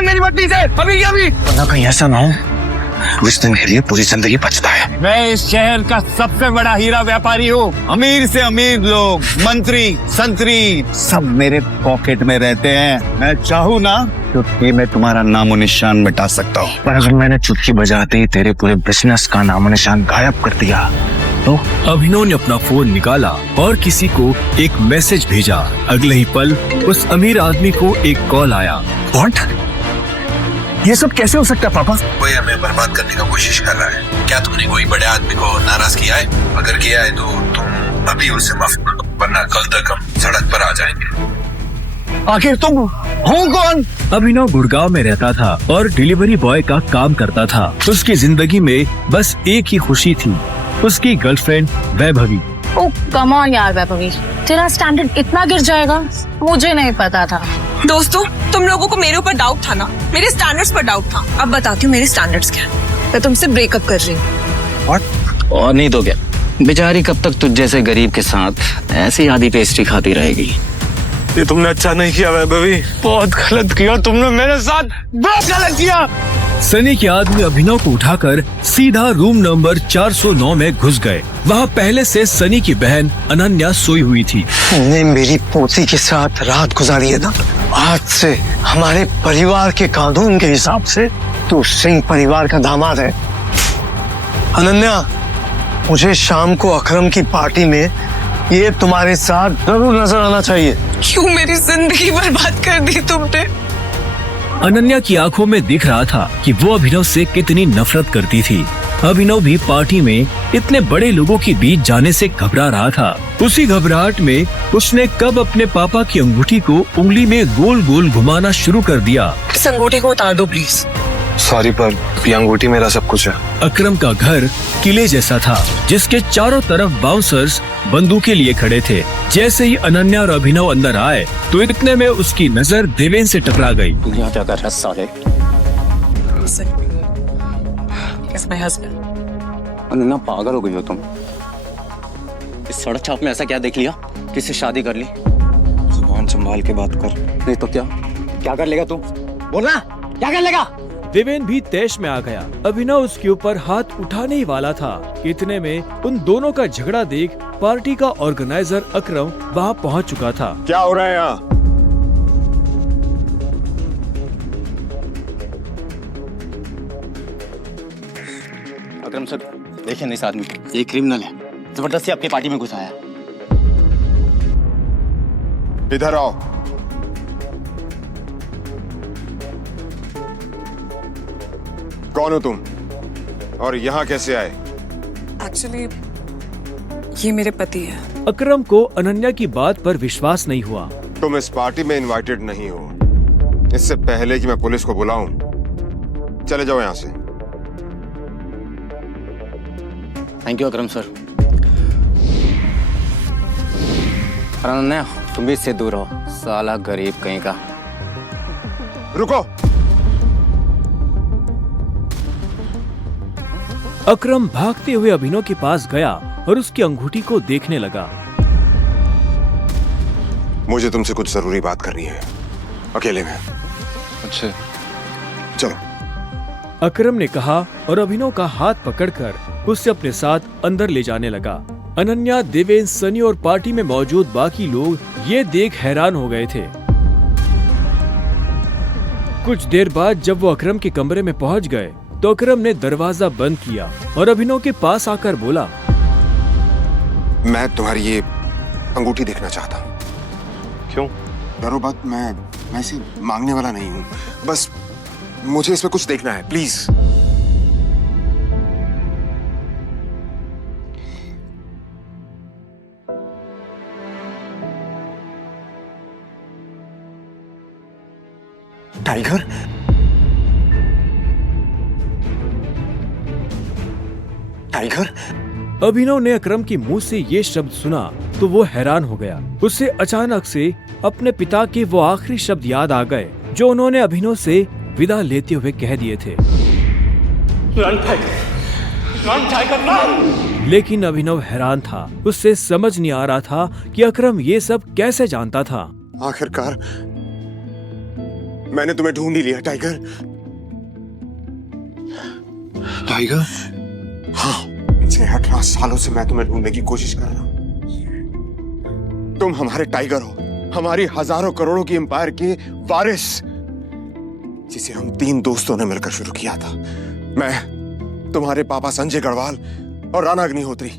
भाग मेरी पत्नी से अभी की अभी। वरना कहीं ऐसा ना हो उस दिन के लिए पूरी जिंदगी बचता है। मैं इस शहर का सबसे बड़ा हीरा व्यापारी हूँ। अमीर से अमीर लोग, मंत्री, संतरी सब मेरे पॉकेट में रहते हैं। मैं चाहूँ ना चुटकी में तुम्हारा नामो निशान मिटा सकता हूँ। पर अगर मैंने चुटकी बजाते ही तेरे पूरे बिजनेस का नामो निशान गायब कर दिया तो? अभिनव ने अपना फोन निकाला और किसी को एक मैसेज भेजा। अगले ही पल उस अमीर आदमी को एक कॉल आया। व्हाट? ये सब कैसे हो सकता है पापा? कोई हमें बर्बाद करने का कोशिश कर रहा है। क्या तुमने कोई बड़े आदमी को नाराज किया है? अगर किया है तो तुम अभी उससे माफी मांगो, वरना कल तक हम सड़क पर आ जाएंगे। आखिर तुम हो कौन? अभिनव गुड़गांव में रहता था और डिलीवरी बॉय का काम करता था। उसकी जिंदगी में बस एक ही खुशी थी, उसकी girlfriend Vaibhavi. Oh come on यार वैभवी, तेरा स्टैंडर्ड इतना गिर जाएगा मुझे नहीं पता था। दोस्तों, तुम लोगों को मेरे ऊपर डाउट था ना, मेरे स्टैंडर्ड्स पर डाउट था। अब बताती हूँ मेरे स्टैंडर्ड्स क्या है। मैं तुमसे ब्रेकअप कर रही हूँ। और नहीं तो क्या, बेचारी कब तक तुझ जैसे गरीब के साथ ऐसी आधी पेस्ट्री खाती रहेगी। ये तुमने अच्छा नहीं किया वैभवी, बहुत गलत किया तुमने मेरे साथ, बहुत गलत किया। सनी के आदमी अभिनव को उठाकर सीधा रूम नंबर 409 में घुस गए। वहाँ पहले से सनी की बहन अनन्या सोई हुई थी। तुमने मेरी पोती के साथ रात गुजारी है ना, आज से हमारे परिवार के कानून के हिसाब से तू सिंह परिवार का दामाद है। अनन्या, मुझे शाम को अकरम की पार्टी में ये तुम्हारे साथ जरूर नजर आना चाहिए। क्यों मेरी जिंदगी बर्बाद कर दी तुमने? अनन्या की आंखों में दिख रहा था कि वो अभिनव से कितनी नफरत करती थी। अभिनव भी पार्टी में इतने बड़े लोगों के बीच जाने से घबरा रहा था। उसी घबराहट में उसने कब अपने पापा की अंगूठी को उंगली में गोल गोल घुमाना शुरू कर दिया। इस अंगूठी को उतार दो प्लीज। सॉरी पर ये अंगूठी मेरा सब कुछ है। अकरम का घर किले जैसा था, जिसके चारों तरफ बाउंसर्स बंदूकें लिए खड़े थे। जैसे ही अनन्या और अभिनव अंदर आए तो इतने में उसकी नजर देवेन से टकरा गई। यहाँ क्या कर रहा है साले? अनन्या, पागल हो गई हो तुम? इस सड़क छाप में ऐसा क्या देख लिया किससे शादी कर ली? जुबान संभाल के बात कर, नहीं तो क्या कर लेगा तू? बोलना, क्या कर लेगा? देवेन भी तैश में आ गया। अभिनव उसके ऊपर हाथ उठाने ही वाला था। इतने में उन दोनों का झगड़ा देख पार्टी का ऑर्गेनाइजर अकरम वहाँ पहुँच चुका था। क्या हो रहा है यहाँ? अकरम सर, देखिए ना इस आदमी को, ये क्रिमिनल है, जबरदस्ती आपकी पार्टी में घुसाया। इधर आओ। कौन हो तुम और यहाँ कैसे आए? एक्चुअली ये मेरे पति है। अकरम को अनन्या की बात पर विश्वास नहीं हुआ। तुम इस पार्टी में इनवाइटेड नहीं हो। इससे पहले कि मैं पुलिस को बुलाऊं, चले जाओ यहाँ से। Thank you Akram sir. Ananya, तुम भी इससे दूर रहो, साला गरीब कहीं का। रुको। अकरम भागते हुए अभिनव के पास गया और उसकी अंगूठी को देखने लगा। मुझे तुमसे कुछ जरूरी बात करनी है, अकेले में। अच्छा चलो। अकरम ने कहा और अभिनव का हाथ पकड़कर उससे अपने साथ अंदर ले जाने लगा। अनन्या, देवेन, सनी और पार्टी में मौजूद बाकी लोग ये देख हैरान हो गए थे। कुछ देर बाद जब वो अकरम के कमरे में पहुंच गए तो अकरम ने दरवाजा बंद किया और अभिनव के पास आकर बोला, मैं तुम्हारी ये अंगूठी देखना चाहता हूँ। क्यों? डरो मत, मैं इसे मांगने वाला नहीं हूँ, बस मुझे इसमें कुछ देखना है, प्लीज। टाइगर? टाइगर? अभिनव ने अकरम के मुंह से ये शब्द सुना तो वो हैरान हो गया। उसे अचानक से अपने पिता के वो आखिरी शब्द याद आ गए जो उन्होंने अभिनव से विदा लेते हुए कह दिए थे। लेकिन अभिनव हैरान था, उससे समझ नहीं आ रहा था कि अकरम ये सब कैसे जानता था। आखिरकार मैंने तुम्हें ढूंढ ही लिया टाइगर। टाइगर? हाँ, पिछले 18 सालों से मैं तुम्हें ढूंढने की कोशिश कर रहा हूं। तुम हमारे टाइगर हो, हमारी हजारों करोड़ों की एम्पायर के वारिस, जिसे हम 3 दोस्तों ने मिलकर शुरू किया था। मैं, तुम्हारे पापा संजय गढ़वाल और राणा अग्निहोत्री।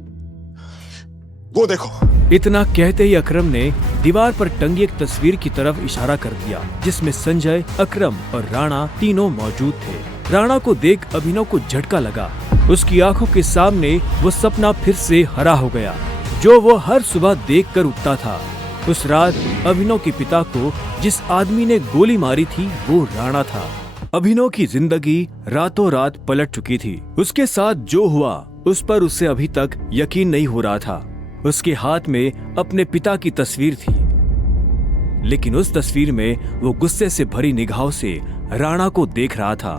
वो देखो। इतना कहते ही अकरम ने दीवार पर टंगी एक तस्वीर की तरफ इशारा कर दिया, जिसमें संजय, अकरम और राणा तीनों मौजूद थे। राणा को देख अभिनव को झटका लगा। उसकी आंखों के सामने वो सपना फिर से हरा हो गया, जो वो हर सुबह देखकर उठता था। उस रात अभिनव के पिता को जिस आदमी ने गोली मारी थी वो राणा था। अभिनव की जिंदगी रातों रात पलट चुकी थी। उसके साथ जो हुआ उस पर उसे अभी तक यकीन नहीं हो रहा था। उसके हाथ में अपने पिता की तस्वीर थी, लेकिन उस तस्वीर में वो गुस्से से भरी निगाहों से राणा को देख रहा था।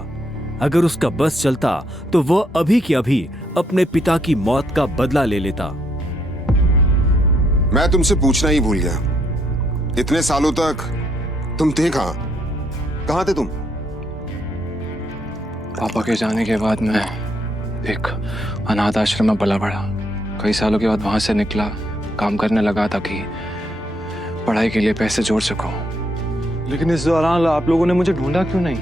अगर उसका बस चलता तो वो अभी की अभी अपने पिता की मौत का बदला ले लेता। मैं तुमसे पूछना ही भूल गया, इतने सालों तक तुम थे कहां? कहां थे तुम? पापा के जाने के बाद मैं एक अनाथ आश्रम में पला बढ़ा। कई सालों के बाद वहां से निकला, काम करने लगा ताकि पढ़ाई के लिए पैसे जोड़ सकूं। लेकिन इस दौरान आप लोगों ने मुझे ढूंढा क्यों नहीं?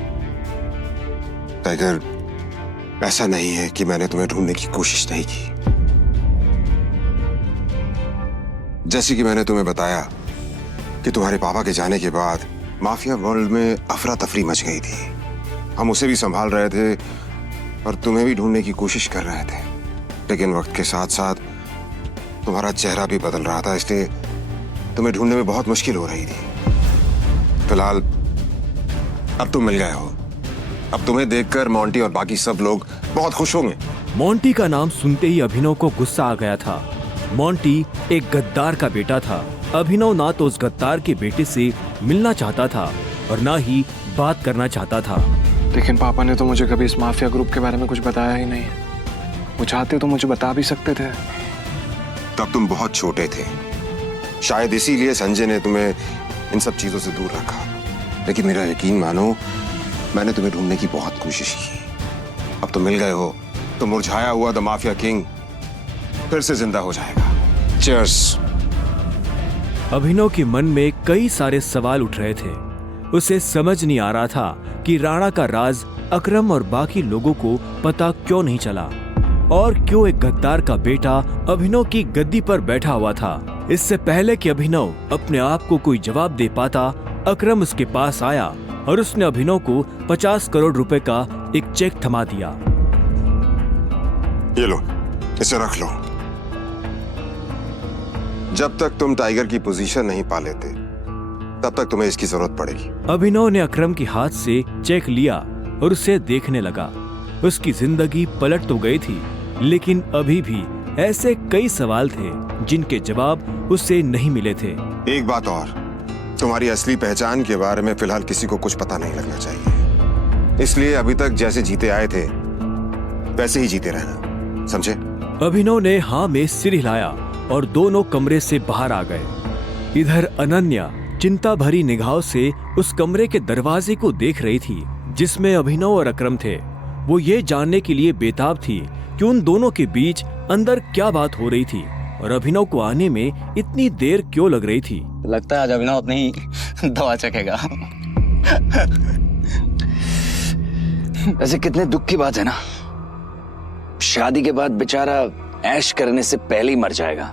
टाइगर, ऐसा नहीं है कि मैंने तुम्हें ढूंढने की कोशिश नहीं की। जैसे कि मैंने तुम्हें बताया कि तुम्हारे पापा के जाने के बाद माफिया वर्ल्ड में अफरा तफरी मच गई थी। हम उसे भी संभाल रहे थे और तुम्हें भी ढूंढने की कोशिश कर रहे थे, लेकिन वक्त के साथ साथ तुम्हारा चेहरा भी बदल रहा था, इसलिए तुम्हें ढूंढने में बहुत मुश्किल हो रही थी। फिलहाल अब तुम मिल गए हो। अब तुम्हें देखकर मोंटी और बाकी सब लोग बहुत खुश होंगे। मोंटी का नाम सुनते ही अभिनव को गुस्सा आ गया था। मोंटी एक गद्दार का बेटा था। अभिनव ना तो उस गद्दार के बेटे से मिलना चाहता था और ना ही बात करना चाहता था। लेकिन पापा ने तो मुझे कभी इस माफिया ग्रुप के बारे में कुछ बताया ही नहीं। वो चाहते तो मुझे बता भी सकते थे। तब तुम बहुत छोटे थे, शायद इसीलिए संजय ने तुम्हें इन सब चीजों से दूर रखा। लेकिन मेरा यकीन मानो, मैंने तुम्हें ढूंढने की बहुत कोशिश की। अब तुम मिल गए हो तो मुरझाया हुआ द माफिया किंग फिर से जिंदा हो जाएगा। चीयर्स। अभिनव के मन में कई सारे सवाल उठ रहे थे। उसे समझ नहीं आ रहा था कि राणा का राज अकरम और बाकी लोगों को पता क्यों नहीं चला, और क्यों एक गद्दार का बेटा अभिनव की गद्दी पर बैठा हुआ था। इससे पहले कि अभिनव अपने आप को कोई जवाब दे पाता, अकरम उसके पास आया और उसने अभिनव को 50 करोड़ रुपए का एक चेक थमा दिया। ये लो, इसे रख लो। जब तक तुम टाइगर की पोजीशन नहीं पा लेते, तब तक तुम्हें इसकी जरूरत पड़ेगी। अभिनव ने अकरम के हाथ से चेक लिया और उसे देखने लगा। उसकी जिंदगी पलट तो गई थी, लेकिन अभी भी ऐसे कई सवाल थे जिनके जवाब उसे नहीं मिले थे। एक बात और, तुम्हारी असली पहचान के बारे में फिलहाल किसी को कुछ पता नहीं लगना चाहिए। इसलिए अभी तक जैसे जीते आए थे वैसे ही जीते रहना, समझे? अभिनव ने हाँ में सिर हिलाया और दोनों कमरे से बाहर आ गए। इधर अनन्या चिंता भरी निगाहों से उस कमरे के दरवाजे को देख रही थी जिसमें अभिनव और अकरम थे। वो ये जानने के लिए बेताब थी कि उन दोनों के बीच अंदर क्या बात हो रही थी और अभिनव को आने में इतनी देर क्यों लग रही थी। लगता है आज अभिनव अपनी दवा चखेगा। वैसे कितने दुख की बात है ना, शादी के बाद बेचारा ऐश करने से पहले ही मर जाएगा।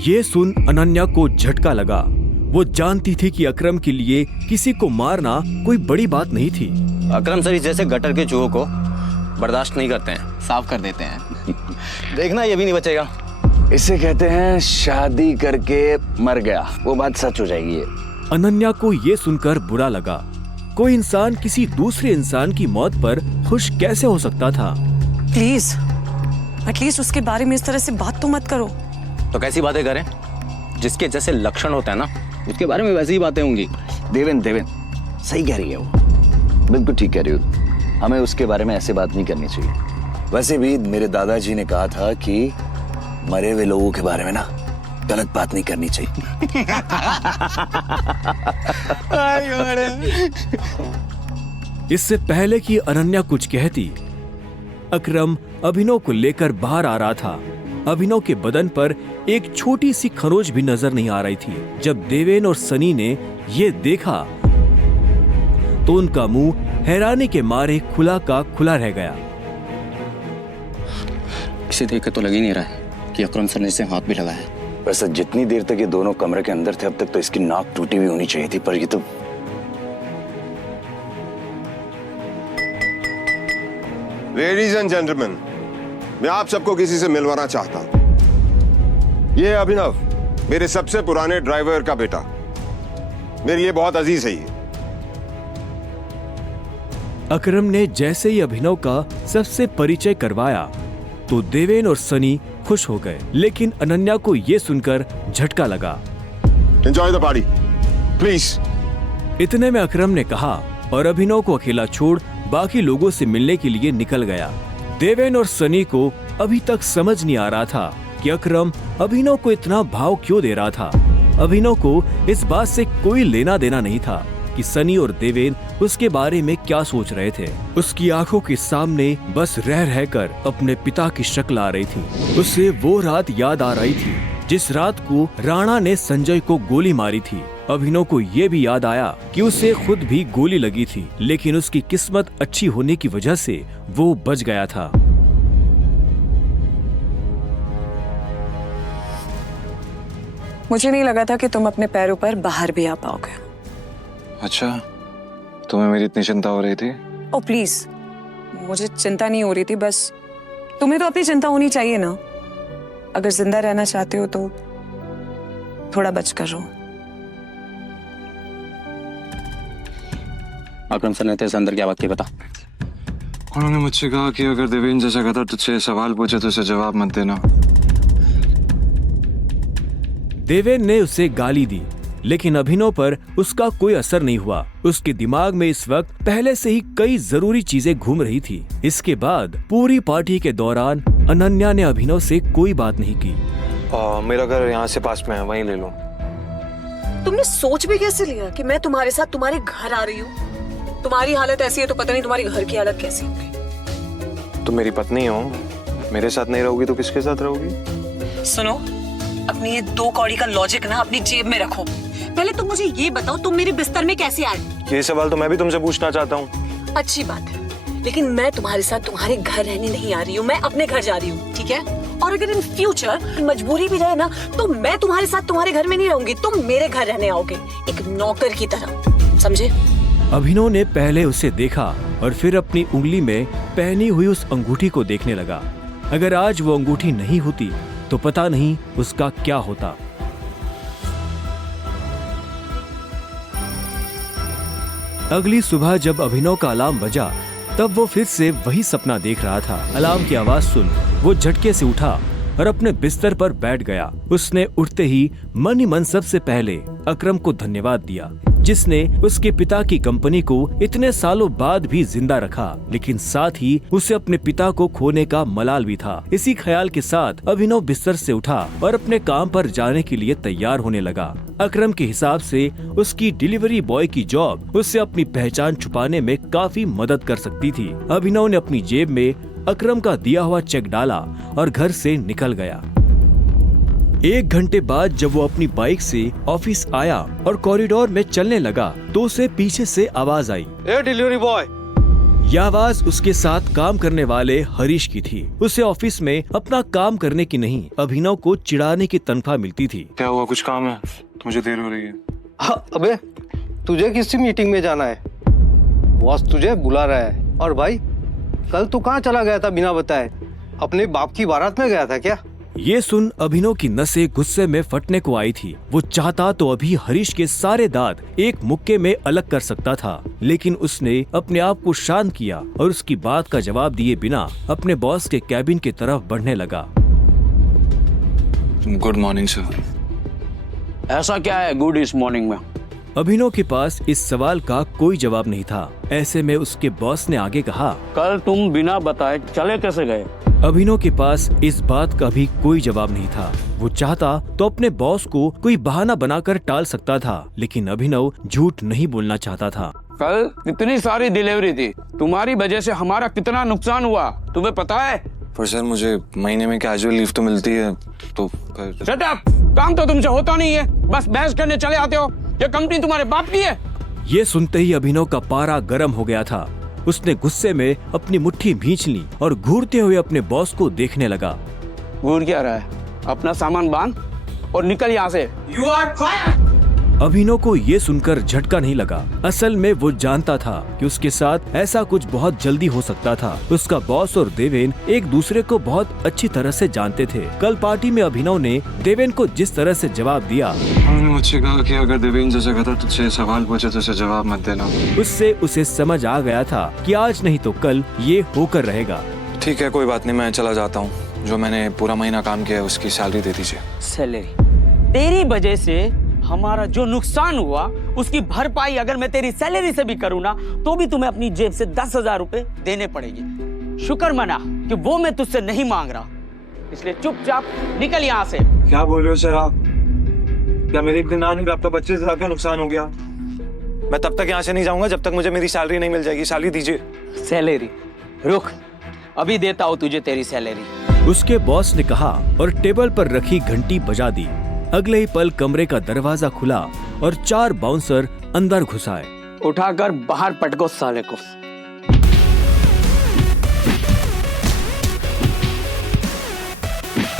ये सुन अनन्या को झटका लगा। वो जानती थी कि अकरम के लिए किसी को मारना कोई बड़ी बात नहीं थी। अकरम सर जैसे गटर के चूहों को बर्दाश्त नहीं करते हैं, साफ कर देते हैं। देखना ये भी नहीं बचेगा। इसे कहते हैं शादी करके मर गया, वो बात सच हो जाएगी ये। अनन्या को ये सुनकर बुरा लगा। कोई इंसान किसी दूसरे इंसान की मौत पर खुश कैसे हो सकता था? प्लीज एटलीस्ट उसके बारे में इस तरह से बात तो मत करो। तो कैसी बातें करें? जिसके जैसे लक्षण होते हैं ना, उसके बारे में वैसी ही बातें होंगी। देवेन सही कह रही है वो, बिल्कुल ठीक कह रही हो। हमें उसके बारे में ऐसे बात नहीं करनी चाहिए। वैसे भी मेरे दादाजी ने कहा था कि मरे हुए लोगों के बारे में ना गलत बात नहीं करनी चाहिए। इससे पहले कि अनन्या कुछ कहती, अकरम अभिनव को लेकर बाहर आ रहा था। अभिनव के बदन पर एक छोटी सी खरोच भी नजर नहीं आ रही थी। जब देवेन और सनी ने ये देखा तो उनका मुंह हैरानी के मारे खुला का खुला रह गया। इसे देख के तो लग ही नहीं रहा है कि अकरम सर ने इसे हाथ भी लगाया है। वैसे जितनी देर तक ये दोनों कमरे के अंदर थे अब तक तो इसकी नाक टूटी हुई होनी चाहिए थी, पर ये तो लेडीज एंड जेंटलमैन, मैं आप सबको किसी से मिलवाना चाहता हूं। ये अभिनव, मेरे सबसे पुराने ड्राइवर का बेटा, मेरे लिए बहुत अजीज है ये। अकरम ने जैसे ही अभिनव का सबसे परिचय करवाया तो देवेन और सनी खुश हो गए, लेकिन अनन्या को ये सुनकर झटका लगा। Enjoy the party please. इतने में अकरम ने कहा और अभिनव को अकेला छोड़ बाकी लोगों से मिलने के लिए निकल गया। देवेन और सनी को अभी तक समझ नहीं आ रहा था कि अकरम अभिनव को इतना भाव क्यों दे रहा था। अभिनव को इस बात से कोई लेना देना नहीं था कि सनी और देवेन उसके बारे में क्या सोच रहे थे। उसकी आंखों के सामने बस रह रहकर अपने पिता की शक्ल आ रही थी। उसे वो रात याद आ रही थी जिस रात को राणा ने संजय को गोली मारी थी। अभिनव को ये भी याद आया कि उसे खुद भी गोली लगी थी, लेकिन उसकी किस्मत अच्छी होने की वजह से वो बच गया था। मुझे नहीं लगा था कि तुम अपने पैरों पर बाहर भी आ पाओगे। अच्छा, तुम्हें मेरी इतनी चिंता हो रही थी? ओ प्लीज, मुझे चिंता नहीं हो रही थी, बस तुम्हें तो अपनी चिंता होनी चाहिए ना। अगर जिंदा रहना चाहते हो तो थोड़ा बच कर रहो। अकरम सर ने तेरे से अंदर क्या बात की बता। उन्होंने मुझसे कहा कि अगर देवेन जैसा कहता तुझसे सवाल पूछे तो उसे जवाब मत देना। देवेन ने उसे गाली दी, लेकिन अभिनव पर उसका कोई असर नहीं हुआ। उसके दिमाग में इस वक्त पहले से ही कई जरूरी चीजें घूम रही थी। इसके बाद पूरी पार्टी के दौरान अनन्या ने अभिनव से कोई बात नहीं की। मेरा घर यहाँ से पास में है, वहीं ले लो। तुमने सोच भी कैसे लिया कि मैं तुम्हारे साथ तुम्हारे घर आ रही हूँ? तुम्हारी हालत ऐसी है तो पता नहीं तुम्हारी घर की हालत कैसी होगी। तुम मेरी पत्नी हो, मेरे साथ नहीं रहोगी तो किसके साथ रहोगी? सुनो, अपनी ये 2 कौड़ी का लॉजिक ना अपनी जेब में रखो। पहले तुम मुझे ये बताओ, तुम मेरे बिस्तर में कैसे आए? ये सवाल तो मैं भी तुमसे पूछना चाहता हूँ। अच्छी बात है, लेकिन मैं तुम्हारे साथ तुम्हारे घर रहने नहीं आ रही हूँ, मैं अपने घर जा रही हूँ, ठीक है? और अगर इन फ्यूचर मजबूरी भी रहे ना तो मैं तुम्हारे साथ तुम्हारे घर में नहीं रहूंगी, तुम मेरे घर रहने आओगे एक नौकर की तरह, समझे? अभिनव ने पहले उसे देखा और फिर अपनी उंगली में पहनी हुई उस अंगूठी को देखने लगा। अगर आज वो अंगूठी नहीं होती तो पता नहीं उसका क्या होता। अगली सुबह जब अभिनव का अलार्म बजा तब वो फिर से वही सपना देख रहा था। अलार्म की आवाज सुन वो झटके से उठा और अपने बिस्तर पर बैठ गया। उसने उठते ही मन ही मन सबसे पहले अकरम को धन्यवाद दिया, जिसने उसके पिता की कंपनी को इतने सालों बाद भी जिंदा रखा, लेकिन साथ ही उसे अपने पिता को खोने का मलाल भी था। इसी ख्याल के साथ अभिनव बिस्तर से उठा और अपने काम पर जाने के लिए तैयार होने लगा। अकरम के हिसाब से उसकी डिलीवरी बॉय की जॉब उससे अपनी पहचान छुपाने में काफी मदद कर सकती थी। अभिनव ने अपनी जेब में अकरम का दिया हुआ चेक डाला और घर से निकल गया। 1 घंटे बाद जब वो अपनी बाइक से ऑफिस आया और कॉरिडोर में चलने लगा तो उसे पीछे से आवाज आई, ए डिलीवरी बॉय। यह आवाज उसके साथ काम करने वाले हरीश की थी। उसे ऑफिस में अपना काम करने की नहीं, अभिनव को चिढ़ाने की तनख्वाह मिलती थी। क्या हुआ, कुछ काम है? मुझे देर हो रही है। हाँ, अबे तुझे किसी मीटिंग में जाना है, बॉस तुझे बुला रहा है। और भाई कल तू कहाँ चला गया था बिना बताए? अपने बाप की बारात में गया था क्या? ये सुन अभिनव की नसें गुस्से में फटने को आई थी। वो चाहता तो अभी हरीश के सारे दांत एक मुक्के में अलग कर सकता था, लेकिन उसने अपने आप को शांत किया और उसकी बात का जवाब दिए बिना अपने बॉस के कैबिन की तरफ बढ़ने लगा। Good morning sir. ऐसा क्या है गुड इस मॉर्निंग में? अभिनव के पास इस सवाल का कोई जवाब नहीं था। ऐसे में उसके बॉस ने आगे कहा, कल तुम बिना बताए चले कैसे गए? अभिनव के पास इस बात का भी कोई जवाब नहीं था। वो चाहता तो अपने बॉस को कोई बहाना बनाकर टाल सकता था, लेकिन अभिनव झूठ नहीं बोलना चाहता था। कल कितनी सारी डिलीवरी थी, तुम्हारी वजह से हमारा कितना नुकसान हुआ तुम्हें पता है? पर सर मुझे महीने में कैजुअल लीव तो मिलती है, तो शट अप! काम तो तुमसे होता नहीं है, बस बहस करने चले आते हो। ये कंपनी तुम्हारे बाप की है। ये सुनते ही अभिनव का पारा गर्म हो गया था। उसने गुस्से में अपनी मुट्ठी भींच ली और घूरते हुए अपने बॉस को देखने लगा। घूर क्या रहा है? अपना सामान बांध और निकल यहाँ से। You are fire! अभिनव को ये सुनकर झटका नहीं लगा। असल में वो जानता था कि उसके साथ ऐसा कुछ बहुत जल्दी हो सकता था। उसका बॉस और देवेन एक दूसरे को बहुत अच्छी तरह से जानते थे। कल पार्टी में अभिनव ने देवेन को जिस तरह से जवाब दिया, उन्होंने मुझसे कहा कि अगर देवेन जैसा कहता तुझसे सवाल पूछे तो उसे जवाब मत देना। उससे उसे समझ आ गया था कि आज नहीं तो कल ये होकर रहेगा। ठीक है, कोई बात नहीं, मैं चला जाता हूँ। जो मैंने पूरा महीना काम किया है उसकी सैलरी दे दीजिए। सैलरी? तेरी वजह से हमारा जो नुकसान हुआ उसकी भरपाई अगर मैं तेरी सैलरी से भी करूँ ना, तो भी तुम्हें अपनी जेब से 10,000 रुपए देने पड़ेगी। शुक्र मना कि वो मैं तुझसे नहीं मांग रहा, इसलिए चुपचाप निकल यहाँ से। क्या बोल रहे हो सर आप? क्या मेरे एक दिन आने का 25,000 का नुकसान हो गया? मैं तब तक यहाँ से नहीं जाऊंगा जब तक मुझे मेरी सैलरी नहीं मिल जाएगी। सैलरी दीजिए। सैलरी? रुक, अभी देता हूँ तुझे तेरी सैलरी। उसके बॉस ने कहा और टेबल पर रखी घंटी बजा दी। अगले ही पल कमरे का दरवाजा खुला और 4 बाउंसर अंदर घुस आए। उठाकर बाहर पटको साले को।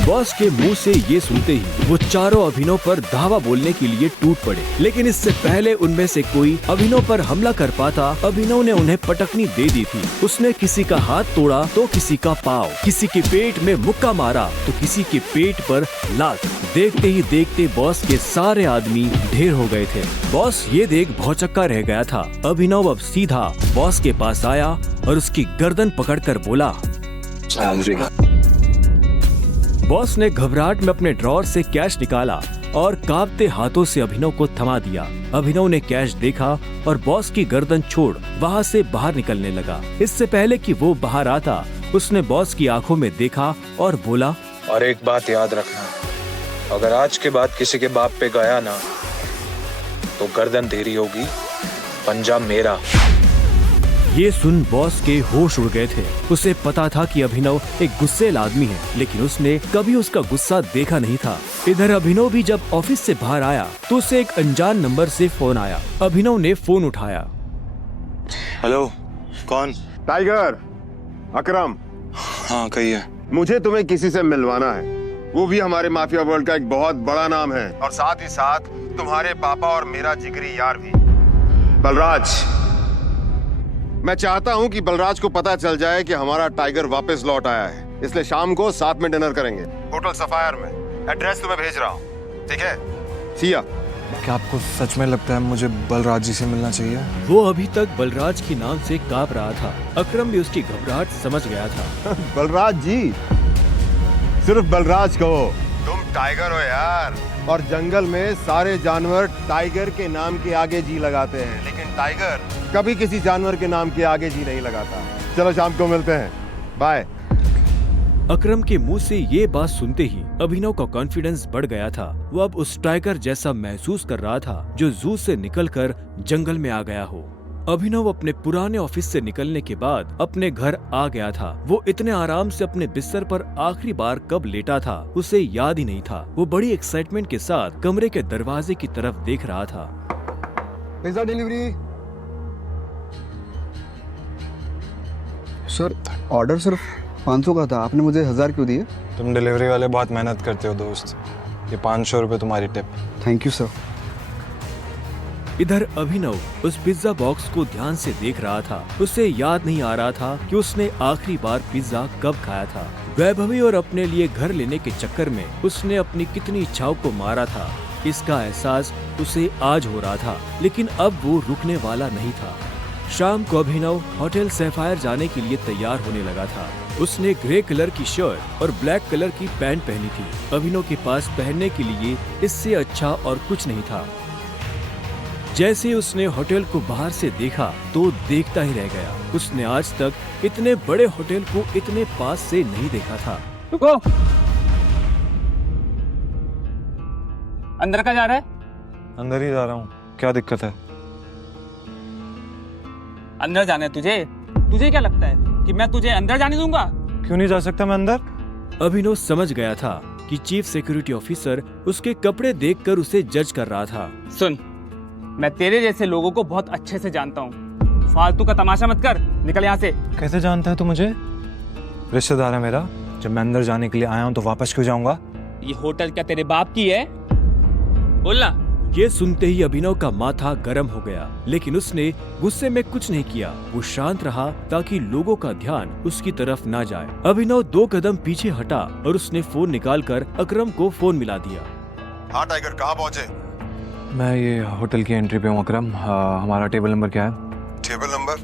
बॉस के मुंह से ये सुनते ही वो चारों अभिनव पर धावा बोलने के लिए टूट पड़े, लेकिन इससे पहले उनमें से कोई अभिनव पर हमला कर पाता, अभिनव ने उन्हें पटकनी दे दी थी। उसने किसी का हाथ तोड़ा तो किसी का पाँव, किसी के पेट में मुक्का मारा तो किसी के पेट पर लात। देखते ही देखते बॉस के सारे आदमी ढेर हो गए थे। बॉस ये देख भौचक्का रह गया था। अभिनव अब सीधा बॉस के पास आया और उसकी गर्दन पकड़कर बोला, बॉस ने घबराहट में अपने ड्रॉर से कैश निकाला और कांपते हाथों से अभिनव को थमा दिया। अभिनव ने कैश देखा और बॉस की गर्दन छोड़ वहाँ से बाहर निकलने लगा। इससे पहले कि वो बाहर आता, उसने बॉस की आंखों में देखा और बोला, और एक बात याद रखना, अगर आज के बाद किसी के बाप पे गया ना तो गर्दन तेरी होगी, पंजा मेरा। ये सुन बॉस के होश उड़ गए थे। उसे पता था कि अभिनव एक गुस्सैल आदमी है, लेकिन उसने कभी उसका गुस्सा देखा नहीं था। इधर अभिनव भी जब ऑफिस से बाहर आया तो उसे एक अनजान नंबर से फोन आया। अभिनव ने फोन उठाया। हेलो, कौन? टाइगर, अकरम। हाँ कहिए। मुझे तुम्हें किसी से मिलवाना है, वो भी हमारे माफिया वर्ल्ड का एक बहुत बड़ा नाम है, और साथ ही साथ तुम्हारे पापा और मेरा जिगरी यार भी, बलराज। मैं चाहता हूं कि बलराज को पता चल जाए कि हमारा टाइगर वापस लौट आया है, इसलिए शाम को साथ में डिनर करेंगे होटल सफायर में। एड्रेस तुम्हें भेज रहा हूं, ठीक है? सिया। क्या आपको सच में लगता है मुझे बलराज जी से मिलना चाहिए? वो अभी तक बलराज के नाम से कांप रहा था। अकरम भी उसकी घबराहट समझ गया था। बलराज जी, सिर्फ बलराज कहो। तुम टाइगर हो यार, और जंगल में सारे जानवर टाइगर के नाम के आगे जी लगाते हैं, लेकिन टाइगर कभी किसी जानवर के नाम के आगे जी नहीं लगाता। चलो शाम को मिलते हैं, बाय। अकरम के मुंह से ये बात सुनते ही अभिनव का कॉन्फिडेंस बढ़ गया था। वो अब उस टाइगर जैसा महसूस कर रहा था जो जू से निकलकर जंगल में आ गया हो। अभिनव अपने पुराने ऑफिस से निकलने के बाद अपने घर आ गया था। वो इतने आराम से अपने बिस्तर पर आखिरी बार कब लेटा था उसे याद ही नहीं था। वो बड़ी एक्साइटमेंट के साथ कमरे के दरवाजे की तरफ देख रहा था। Pizza delivery. सर, ऑर्डर सिर्फ 500 का था, आपने मुझे 1000 क्यों दिए? तुम डिलीवरी वाले बहुत मेहनत करते हो दोस्त, ये 500 रुपए तुम्हारी टिप। Thank you sir. इधर अभिनव उस पिज्जा बॉक्स को ध्यान से देख रहा था। उसे याद नहीं आ रहा था कि उसने आखिरी बार पिज्जा कब खाया था। वैभवी और अपने लिए घर लेने के चक्कर में उसने अपनी कितनी इच्छाओं को मारा था, इसका एहसास उसे आज हो रहा था, लेकिन अब वो रुकने वाला नहीं था। शाम को अभिनव होटल सैफायर जाने के लिए तैयार होने लगा था। उसने ग्रे कलर की शर्ट और ब्लैक कलर की पैंट पहनी थी। अभिनव के पास पहनने के लिए इससे अच्छा और कुछ नहीं था। जैसे ही उसने होटल को बाहर से देखा तो देखता ही रह गया। उसने आज तक इतने बड़े होटल को इतने पास से नहीं देखा था। रुको, अंदर का जा रहा है? अंदर ही जा रहा हूँ, क्या दिक्कत है? अंदर जाना है तुझे? तुझे क्या लगता है कि मैं तुझे अंदर जाने दूंगा? क्यों नहीं जा सकता मैं अंदर? अभिनव समझ गया था कि चीफ सिक्योरिटी ऑफिसर उसके कपड़े देखकर उसे जज कर रहा था। सुन, मैं तेरे जैसे लोगों को बहुत अच्छे से जानता हूँ, फालतू का तमाशा मत कर, निकल यहाँ से। कैसे जानता है तू मुझे? रिश्तेदार है मेरा, जब मैं अंदर जाने के लिए आया हूँ तो वापस क्यों जाऊंगा? ये होटल क्या तेरे बाप की है? बोलना। ये सुनते ही अभिनव का माथा गर्म हो गया, लेकिन उसने गुस्से में कुछ नहीं किया। वो शांत रहा ताकि लोगों का ध्यान उसकी तरफ ना जाए। अभिनव 2 कदम पीछे हटा और उसने फोन निकालकर अकरम को फोन मिला दिया। हाँ टाइगर, कहाँ पहुंचे? मैं ये होटल की एंट्री पे हूँ अकरम। हमारा टेबल नंबर क्या है? Table number?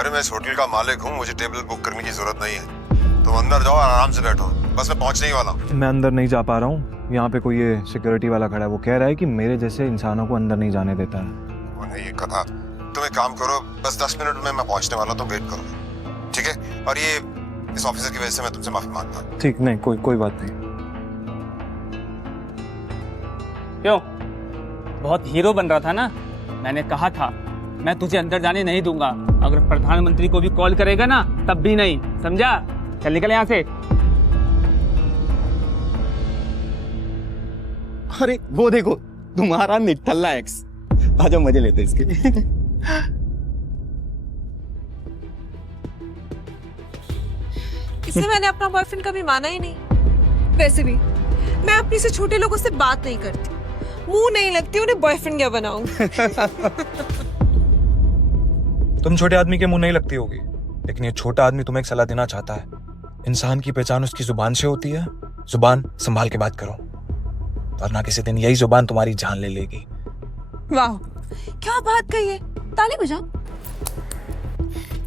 अरे मैं इस होटल का मालिक हूँ, मुझे टेबल बुक करने की जरूरत नहीं है। तुम अंदर जाओ, आराम से बैठो, बस मैं पहुंचने ही वाला हूँ। मैं अंदर नहीं जा पा रहा हूँ। यहाँ पे कोई ये सिक्योरिटी वाला खड़ा है, वो कह रहा है कि मेरे जैसे इंसानों को अंदर नहीं जाने देता है। वो नहीं, ये कथा। तुम एक काम करो, बस 10 मिनट में मैं पहुंचने वाला, तो वेट करो, ठीक है? और ये इस ऑफिसर की वजह से मैं तुमसे माफी मांगता हूँ। ठीक, नहीं कोई बात नहीं। क्यों, बहुत हीरो बन रहा था ना? मैंने कहा था मैं तुझे अंदर जाने नहीं दूंगा। अगर प्रधानमंत्री को भी कॉल करेगा ना तब भी नहीं, समझा? चल निकल यहाँ से। अरे वो देखो, तुम्हारा निठल्ला एक्स। आजा मजे लेते इसके। इससे मैंने अपना बॉयफ्रेंड कभी माना ही नहीं। वैसे भी मैं अपनी से छोटे लोगों से बात नहीं करती, मुंह नहीं लगती, उन्हें बॉयफ्रेंड क्या बनाऊं? तुम छोटे आदमी के मुंह नहीं लगती होगी, लेकिन ये छोटा आदमी तुम्हें एक सलाह देना चाहता है। इंसान की पहचान उसकी जुबान से होती है। जुबान संभाल के बात करो, वरना किसी दिन यही जुबान तुम्हारी जान ले लेगी। वाह, क्या बात कही है। ताली बजाओ।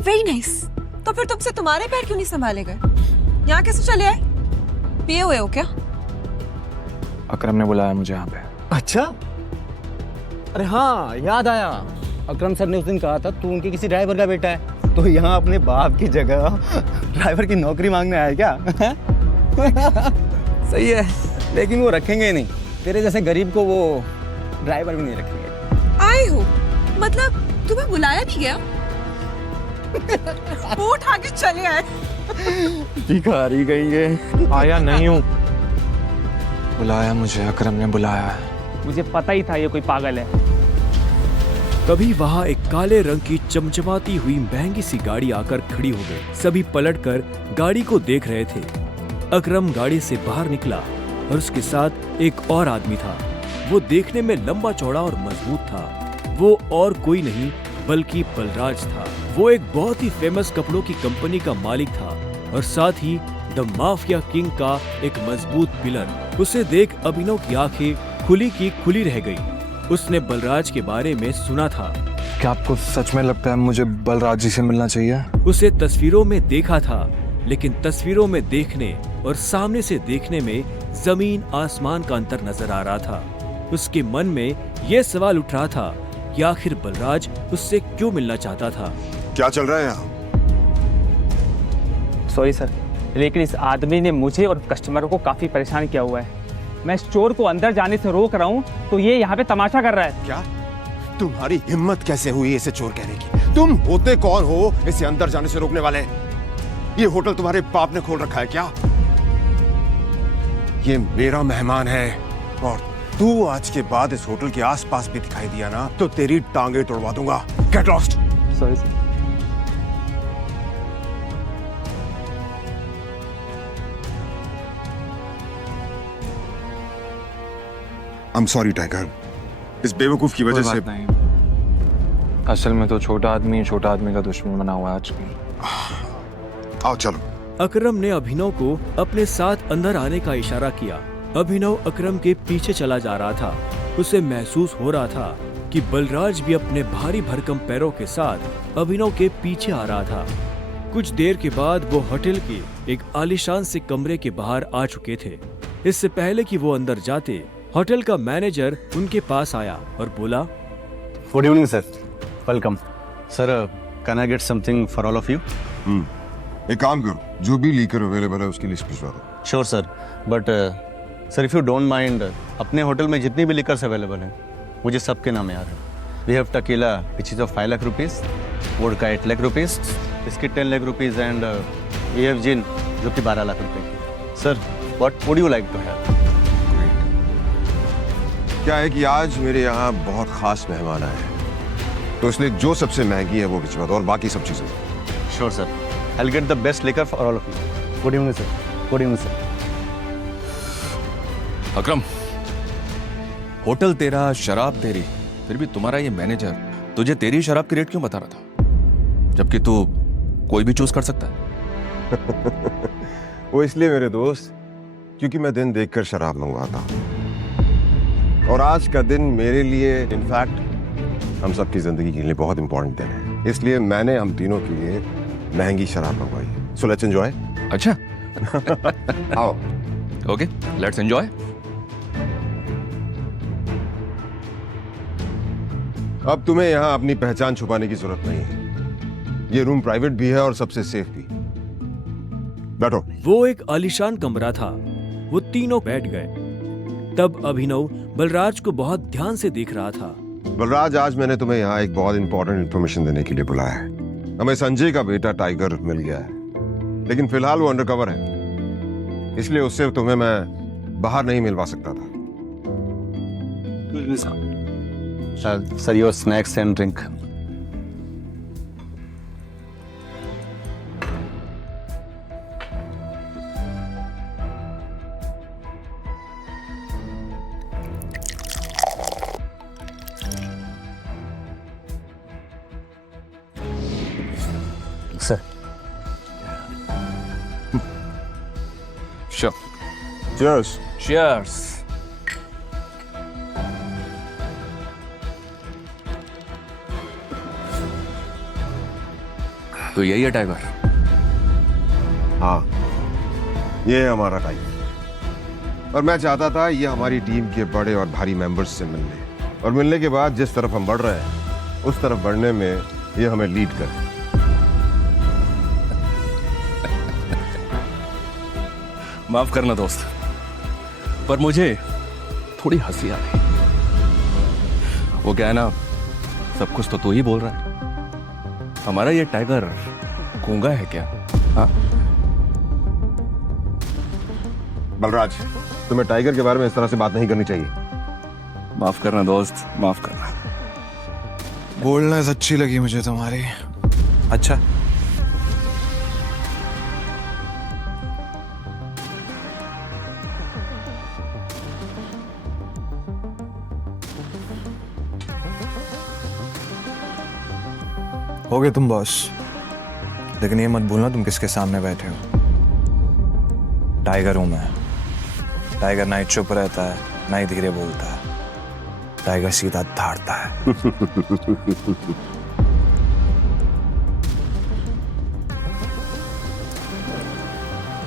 Very nice. तो फिर तुमसे तुम्हारे पैर क्यों नहीं संभाले गए? यहाँ कैसे चले आए? पिए हुए हो क्या? अकरम ने बुलाया मुझे यहाँ पे। अच्छा, अरे हाँ याद आया, अकरम सर ने उस दिन कहा था तू उनके किसी ड्राइवर का बेटा है, तो यहाँ अपने बाप की जगह ड्राइवर की नौकरी मांगने आया क्या? सही है, लेकिन वो रखेंगे नहीं, तेरे जैसे गरीब को वो ड्राइवर भी नहीं रखेंगे। आए हो मतलब तुम्हें बुलाया नहीं गया? वो उठा के चले आए। भिखारी गएंगे। आया नहीं हूँ, बुलाया मुझे, अकरम ने बुलाया है। मुझे पता ही था ये कोई पागल है। तभी वहाँ एक काले रंग की चमचमाती हुई महंगी सी गाड़ी आकर खड़ी हो गई। सभी पलटकर गाड़ी को देख रहे थे। अकरम गाड़ी से बाहर निकला और उसके साथ एक और आदमी था। वो देखने में लंबा चौड़ा और मजबूत था। वो और कोई नहीं बल्कि बलराज था। वो एक बहुत ही फेमस कपड़ों की कंपनी का मालिक था और साथ ही द माफिया किंग का एक मजबूत पिलर। उसे देख अभिनव की आंखें खुली की खुली रह गई। उसने बलराज के बारे में सुना था। क्या आपको सच में लगता है मुझे बलराज जी से मिलना चाहिए? उसे तस्वीरों में देखा था, लेकिन तस्वीरों में देखने और सामने से देखने में जमीन आसमान का अंतर नजर आ रहा था। उसके मन में यह सवाल उठ रहा था कि आखिर बलराज उससे क्यों मिलना चाहता था। क्या चल रहा है यहाँ? सॉरी सर, लेकिन इस आदमी ने मुझे और कस्टमरों को काफी परेशान किया हुआ है। मैं इस चोर को अंदर जाने से रोक रहा हूँ तो ये यहाँ पे तमाशा कर रहा है। क्या तुम्हारी हिम्मत कैसे हुई इसे चोर कहने की? तुम होते कौन हो इसे अंदर जाने से रोकने वाले? ये होटल तुम्हारे बाप ने खोल रखा है क्या? ये मेरा मेहमान है और तू आज के बाद इस होटल के आसपास भी दिखाई दिया ना तो तेरी टांगे तोड़वा दूंगा। Get lost. Sorry sir. I'm sorry tiger, इस बेवकूफ की वजह से। नहीं, असल में तो छोटा आदमी का दुश्मन बना हुआ है आजकल। आओ चलो। अकरम ने अभिनव को अपने साथ अंदर आने का इशारा किया। अभिनव अकरम के पीछे चला जा रहा था। उसे महसूस हो रहा था कि बलराज भी अपने भारी भरकम पैरों के साथ अभिनव के पीछे आ रहा था। कुछ देर के बाद वो होटल के एक आलीशान से कमरे के बाहर आ चुके थे। इससे पहले कि वो अंदर जाते, होटल का मैनेजर उनके पास आया और बोला, good evening sir, welcome sir. Can I get something for all of you? एक काम करो, जो भी लीकर अवेलेबल है उसकी लिस्ट भिजवा दो। Sure sir, but sir if you don't mind, अपने होटल में जितनी भी लिकर्स अवेलेबल हैं मुझे सबके नाम याद है। We have tequila which is of 5 lakh rupees, vodka 8 lakh rupees, biscuit 10 lakh rupees and we have gin जो कि 12 लाख रुपए की। Sir what would you like to have? क्या है कि आज मेरे यहाँ बहुत खास मेहमान आए हैं, तो इसलिए जो सबसे महंगी है वो भिजवा दो और बाकी सब चीज़ें। Sure sir, I will get the best liquor for all of you. Good evening sir. Good evening sir. Akram, hotel तेरा, शराब तेरी, फिर भी तुम्हारा ये मैनेजर तुझे तेरी शराब की रेट क्यों बता रहा था, जबकि तू कोई भी चूज कर सकता है? वो इसलिए मेरे दोस्त क्योंकि मैं दिन देखकर शराब मंगवाता हूँ, और आज का दिन मेरे लिए, इनफैक्ट हम सबकी जिंदगी के लिए बहुत इंपॉर्टेंट दिन है, इसलिए मैंने हम तीनों के लिए महंगी शराब मंगवाई। So let's enjoy. अच्छा आओ। Okay, let's enjoy. अब तुम्हें यहाँ अपनी पहचान छुपाने की जरूरत नहीं है, ये रूम प्राइवेट भी है और सबसे सेफ भी। बैठो। वो एक आलीशान कमरा था। वो तीनों बैठ गए। तब अभिनव बलराज को बहुत ध्यान से देख रहा था। बलराज, आज मैंने तुम्हें यहाँ एक बहुत इंपॉर्टेंट इन्फॉर्मेशन देने के लिए बुलाया है। हमें संजय का बेटा टाइगर मिल गया है, लेकिन फिलहाल वो अंडरकवर है, इसलिए उससे तुम्हें मैं बाहर नहीं मिलवा सकता था। Sir your snacks and drink. Sir Sure. Cheers. Cheers. तो यही है टाइगर? हाँ, ये है हमारा टाइगर, और मैं चाहता था ये हमारी टीम के बड़े और भारी मेंबर्स से मिलने, और मिलने के बाद जिस तरफ हम बढ़ रहे हैं उस तरफ बढ़ने में ये हमें लीड करे। माफ करना दोस्त, पर मुझे थोड़ी हंसी आ रही। वो क्या है ना, सब कुछ तो तू ही बोल रहा है। हमारा ये टाइगर गूंगा है क्या? हाँ? बलराज, तुम्हें टाइगर के बारे में इस तरह से बात नहीं करनी चाहिए। माफ करना दोस्त, माफ करना। बोलनेस अच्छी लगी मुझे तुम्हारी। अच्छा, हो गए तुम बॉस, लेकिन ये मत भूलना तुम किसके सामने बैठे हो। टाइगर हूं मैं। टाइगर ना ही चुप रहता है, ना ही धीरे बोलता है। टाइगर सीधा धाड़ता है।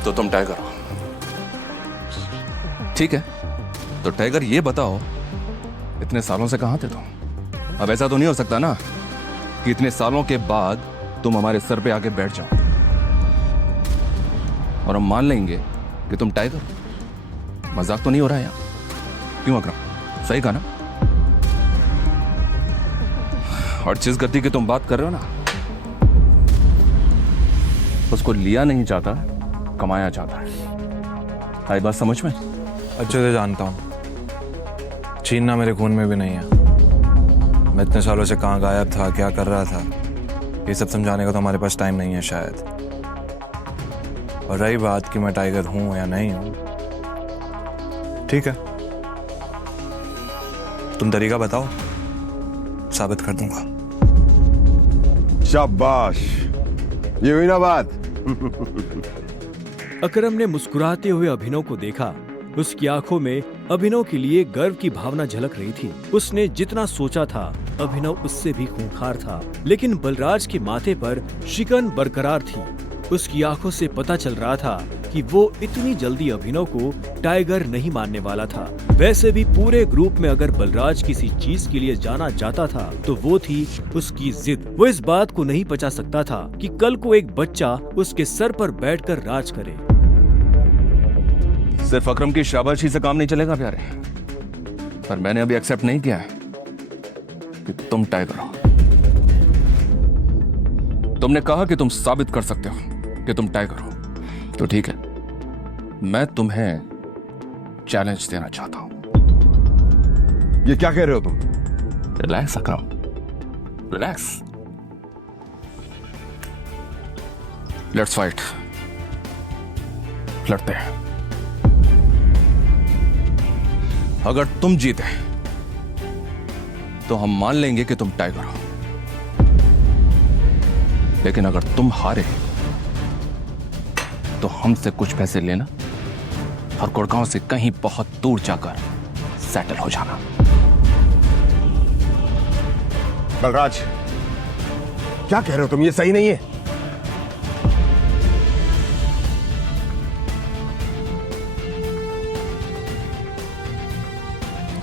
तो तुम टाइगर हो, ठीक है? तो टाइगर ये बताओ, इतने सालों से कहां थे तुम? अब ऐसा तो नहीं हो सकता ना कि इतने सालों के बाद तुम हमारे सर पे आके बैठ जाओ और हम मान लेंगे कि तुम टाइगर हो। मजाक तो नहीं हो रहा है यहाँ? क्यों अकरम, सही कहा ना? और जिस गति की तुम बात कर रहे हो ना, उसको लिया नहीं चाहता, कमाया चाहता है। आई बात समझ में? अच्छे से जानता हूं, छीनना मेरे खून में भी नहीं है। मैं इतने सालों से कहाँ गायब था, क्या कर रहा था, ये सब समझाने का तो हमारे पास टाइम नहीं है शायद। और रही बात कि मैं टाइगर हूं या नहीं हूं, ठीक है, तुम तरीका बताओ, साबित कर दूंगा। शाबाश, ये हुई ना बात। अकरम ने मुस्कुराते हुए अभिनव को देखा। उसकी आंखों में अभिनव के लिए गर्व की भावना झलक रही थी। उसने जितना सोचा था, अभिनव उससे भी खूंखार था, लेकिन बलराज के माथे पर शिकन बरकरार थी। उसकी आंखों से पता चल रहा था कि वो इतनी जल्दी अभिनव को टाइगर नहीं मानने वाला था। वैसे भी पूरे ग्रुप में अगर बलराज किसी चीज के लिए जाना जाता था तो वो थी उसकी जिद। वो इस बात को नहीं पचा सकता था कि कल को एक बच्चा उसके सर पर बैठकर राज करे। सिर्फ अकरम की शाबाशी से काम नहीं चलेगा प्यारे, पर मैंने अभी एक्सेप्ट नहीं किया है कि तुम टाइगर हो। तुमने कहा कि तुम साबित कर सकते हो कि तुम टाइगर हो, तो ठीक है, मैं तुम्हें चैलेंज देना चाहता हूं। ये क्या कह रहे हो तुम? Relax Akram, relax. Let's fight, लड़ते हैं। अगर तुम जीते तो हम मान लेंगे कि तुम टाइगर हो, लेकिन अगर तुम हारे तो हमसे कुछ पैसे लेना और गुड़गांव से कहीं बहुत दूर जाकर सेटल हो जाना। बलराज, क्या कह रहे हो तुम? ये सही नहीं है।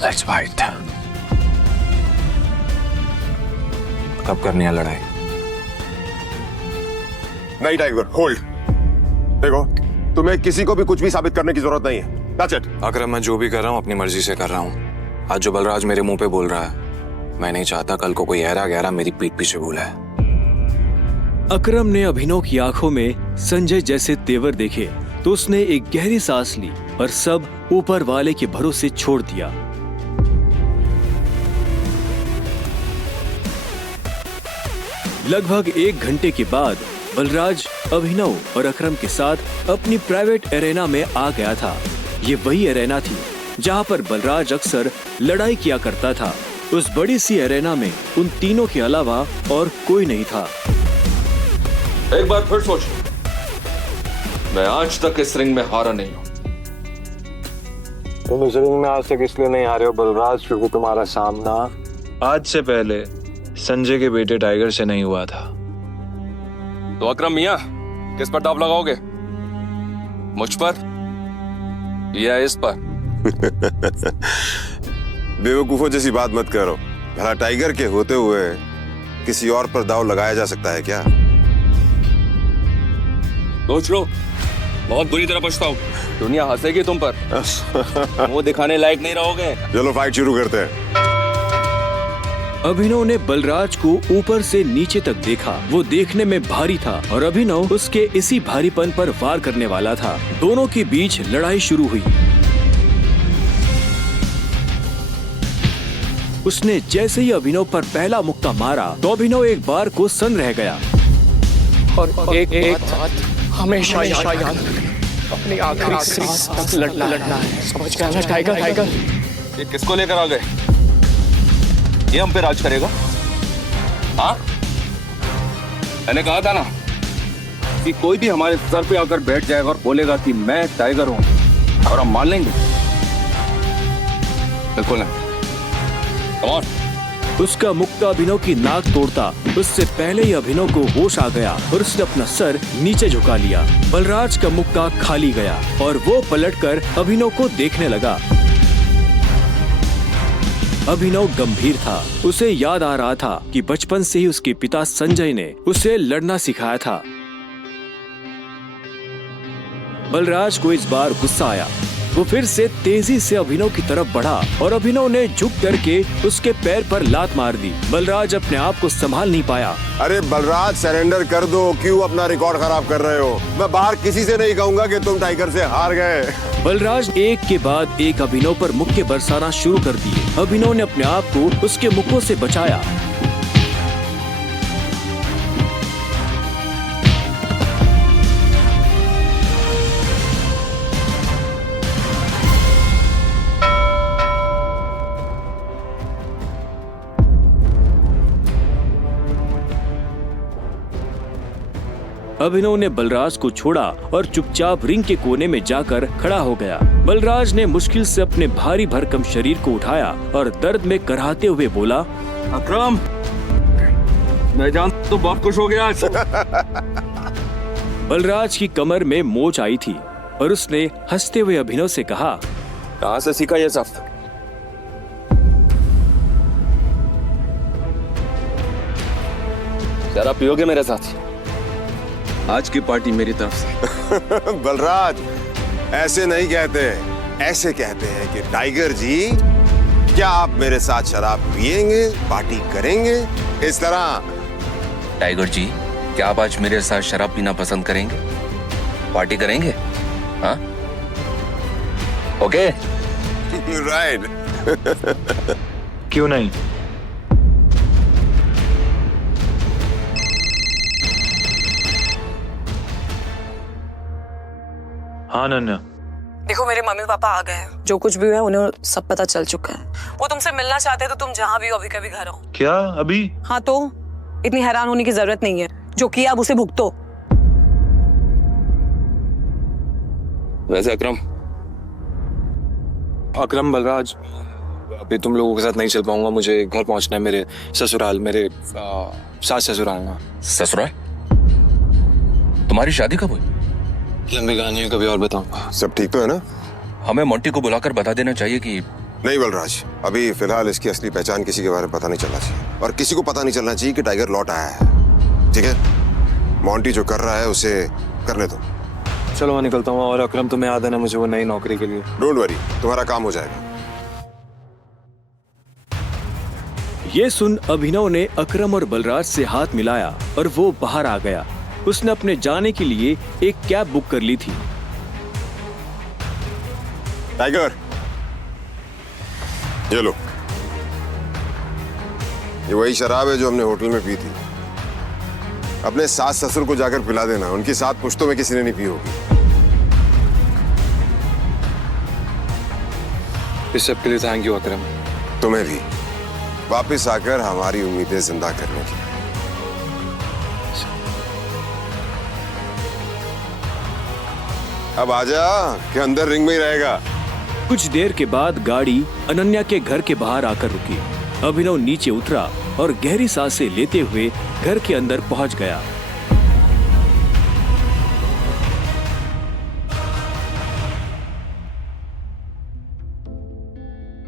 Let's fight. कब करनी है लड़ाई? नहीं टाइगर, होल्ड। देखो, तुम्हें किसी को भी कुछ भी साबित करने की जरूरत नहीं है। That's it. अगर मैं जो भी कर रहा हूँ अपनी मर्जी से कर रहा हूँ। आज जो बलराज मेरे मुंह पे बोल रहा है, मैं नहीं चाहता कल को कोई ऐरा गहरा मेरी पीठ पीछे बोला है। अकरम ने अभिनव की आंखों में संजय जैसे तेवर देखे तो उसने एक गहरी सांस ली और सब ऊपर वाले के भरोसे छोड़ दिया। लगभग 1 घंटे के बाद बलराज अभिनव और अकरम के साथ अपनी प्राइवेट एरेना में आ गया था। ये वही एरेना थी जहां पर बलराज अक्सर लड़ाई किया करता था। उस बड़ी सी एरेना में उन तीनों के अलावा और कोई नहीं था। एक बार फिर सोच, मैं आज तक इस रिंग में हारा नहीं हूं। तुम इस रिंग में आज तक इसलिए नहीं आ रहे हो बलराज, क्योंकि तुम्हारा सामना आज से पहले संजय के बेटे टाइगर से नहीं हुआ था। तो अकरम मियां, किस पर दांव लगाओगे? मुझ पर या इस पर? बेवकूफों जैसी बात मत करो। भला टाइगर के होते हुए किसी और पर दांव लगाया जा सकता है क्या? सोच लो, बहुत बुरी तरह पछताओ। दुनिया हंसेगी तुम पर, मुंह दिखाने लायक नहीं रहोगे। चलो फाइट शुरू करते हैं। अभिनव ने बलराज को ऊपर से नीचे तक देखा। वो देखने में भारी था और अभिनव उसके इसी भारीपन पर वार करने वाला था। दोनों के बीच लड़ाई शुरू हुई। उसने जैसे ही अभिनव पर पहला मुक्का मारा तो अभिनव एक बार को सन रह गया। और एक बात हमेशा याद, अपनी आखिरी सांस तक लड़ना है। समझ गया ना टाइगर? ये किसको लेकर आ गए? ये हम पे राज करेगा? हाँ, मैंने कहा था ना कि कोई भी हमारे सर पे आकर बैठ जाएगा और बोलेगा कि मैं टाइगर हूं और हम मान लेंगे। बिल्कुल नहीं। Come on. उसका मुक्का अभिनव की नाक तोड़ता उससे पहले ही अभिनव को होश आ गया और उसने अपना सर नीचे झुका लिया। बलराज का मुक्का खाली गया और वो पलटकर अभिनव को देखने लगा। अभिनव गंभीर था। उसे याद आ रहा था कि बचपन से ही उसके पिता संजय ने उसे लड़ना सिखाया था। बलराज को इस बार गुस्सा आया। वो फिर से तेजी से अभिनव की तरफ बढ़ा और अभिनव ने झुक करके उसके पैर पर लात मार दी। बलराज अपने आप को संभाल नहीं पाया। अरे बलराज, सरेंडर कर दो। क्यों अपना रिकॉर्ड खराब कर रहे हो? मैं बाहर किसी से नहीं कहूंगा कि तुम टाइगर से हार गए। बलराज एक के बाद एक अभिनव पर मुक्के बरसाना शुरू कर दिए। अभिनव ने अपने आप को उसके मुक्कों से बचाया। अभिनव ने बलराज को छोड़ा और चुपचाप रिंग के कोने में जाकर खड़ा हो गया। बलराज ने मुश्किल से अपने भारी भरकम शरीर को उठाया और दर्द में कराहते हुए बोला, अकरम, मैं जानता तो बहुत खुश हो गया आज। बलराज की कमर में मोच आई थी और उसने हंसते हुए अभिनव से कहा, कहाँ से सीखा ये सब? शराब पियोगे मेरे साथ? आज की पार्टी मेरी तरफ से। बलराज, ऐसे नहीं कहते, ऐसे कहते हैं कि टाइगर जी, क्या आप मेरे साथ शराब पिएंगे, पार्टी करेंगे? इस तरह। टाइगर जी, क्या आप आज मेरे साथ शराब पीना पसंद करेंगे? पार्टी करेंगे? हाँ? ओके? राइट। क्यों नहीं? हाँ अनन्या। देखो, मेरे मम्मी पापा आ गए हैं। जो कुछ भी हुआ है उन्हें सब पता चल चुका है। वो तुमसे मिलना चाहते हैं तो तुम जहाँ भी हो अभी कभी घर आओ। क्या अभी? हाँ तो इतनी हैरान होने की जरूरत नहीं है। जो किया अब उसे भुगतो। वैसे अकरम बलराज, अभी तुम लोगों के साथ नहीं चल पाऊंगा। मुझे घर पहुंचना है, मेरे ससुराल, मेरे सास ससुराल में। ससुराल? तुम्हारी शादी कब हुई? लंबी कहानी है, कभी और बताऊंगा। सब ठीक तो है ना? हमें मोंटी को बुलाकर बता देना चाहिए कि नहीं बलराज, अभी फिलहाल इसकी असली पहचान किसी के बारे में पता नहीं चलना चाहिए, और किसी को पता नहीं चलना चाहिए कि टाइगर लौट आया है। ठीक है? मोंटी जो कर रहा है उसे करने दो। चलो मैं निकलता हूँ, और अकरम तुम्हें याद है ना मुझे वो नई नौकरी के लिए। डोंट वरी, तुम्हारा काम हो जाएगा। ये सुन अभिनव ने अकरम और बलराज से हाथ मिलाया और वो बाहर आ गया। उसने अपने जाने के लिए एक कैब बुक कर ली थी। टाइगर, ये लो, ये वही शराब है जो हमने होटल में पी थी। अपने सास ससुर को जाकर पिला देना, उनकी 7 पुश्तों में किसी ने नहीं पी होगी। इस सब के लिए थैंक यू अकरम। तुम्हें भी वापस आकर हमारी उम्मीदें जिंदा करने की। अब आजा, कि अंदर रिंग में ही रहेगा। कुछ देर के बाद गाड़ी अनन्या के घर के बाहर आकर रुकी। अभिनव नीचे उतरा और गहरी सांसें लेते हुए घर के अंदर पहुंच गया।